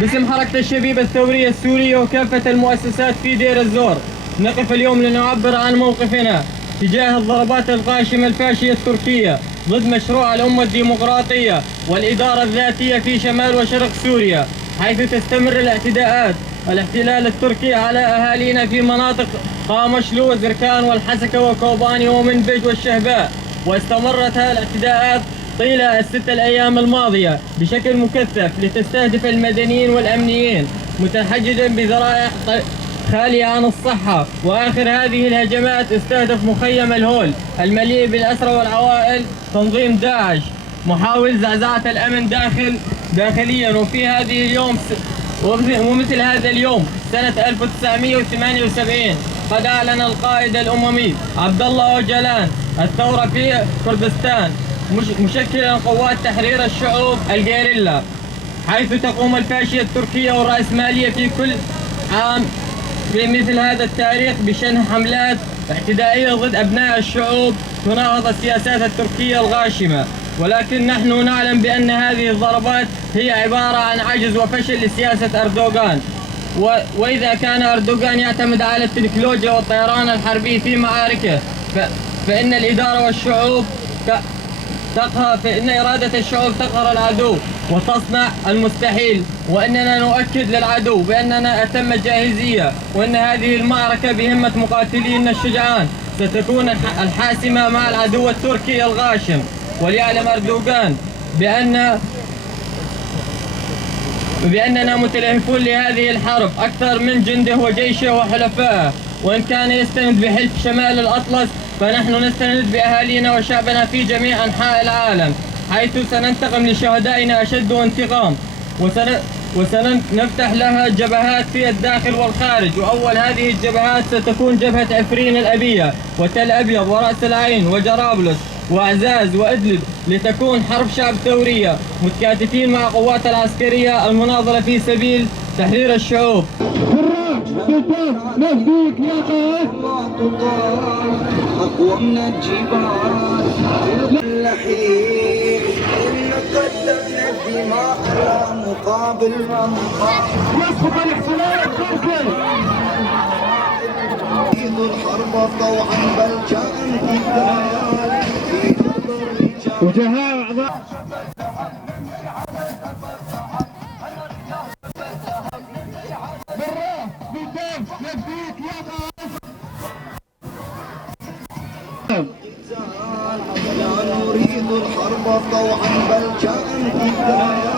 باسم حركة الشبيبة الثورية السورية وكافة المؤسسات في دير الزور، نقف اليوم لنعبر عن موقفنا تجاه الضربات الغاشمة الفاشية التركية ضد مشروع الأمة الديمقراطية والإدارة الذاتية في شمال وشرق سوريا، حيث تستمر الاحتلال التركي على أهالينا في مناطق قامشلو وزركان والحسكة وكوباني ومنبج والشهباء. واستمرت هذه الاعتداءات طيلة الست الأيام الماضية بشكل مكثف لتستهدف المدنيين والأمنيين، متحججا بذرائع خالية عن الصحة. وآخر هذه الهجمات استهدف مخيم الهول المليء بالأسرى والعوائل تنظيم داعش، محاول زعزعة الأمن داخليا. وفي هذه اليوم ومثل هذا اليوم سنة 1978 قد أعلن القائد الأممي عبد الله أوجلان الثورة في كردستان، مشكلا قوات تحرير الشعوب الجيريلا، حيث تقوم الفاشية التركية والرأسمالية في كل عام في مثل هذا التاريخ بشن حملات اعتدائية ضد أبناء الشعوب تناقض السياسات التركية الغاشمة. ولكن نحن نعلم بأن هذه الضربات هي عبارة عن عجز وفشل لسياسة أردوغان. وإذا كان أردوغان يعتمد على التكنولوجيا والطيران الحربي في معاركه، فإن الإدارة والشعوب فإن إرادة الشعوب تقهر العدو وتصنع المستحيل. وإننا نؤكد للعدو بأننا أتم الجاهزية، وأن هذه المعركة بهمة مقاتلينا الشجعان ستكون الحاسمة مع العدو التركي الغاشم. وليعلم أردوغان بأننا متلهفون لهذه الحرب أكثر من جنده وجيشه وحلفائه. وإن كان يستند بحلف شمال الأطلس، فنحن نستند بأهالينا وشعبنا في جميع أنحاء العالم، حيث سننتقم لشهدائنا أشد انتقام، وسنفتح لها جبهات في الداخل والخارج. وأول هذه الجبهات ستكون جبهة عفرين الأبية وتل أبيض ورأس العين وجرابلس وأعزاز وإدلب، لتكون حرب شعب ثورية متكاتفين مع قوات العسكرية المناضلة في سبيل تحرير الشعوب. نهديك يا قائد أقوى من الجبال اللحيم إن قدمنا الدماء لا مقابل يسقط الاحتلال التركي يريد الحرب طوعا بل كان قتال في قلب الرجال وجهاء أعضاء نبيك يا لا نريد الحرب طوعا بل كان قتال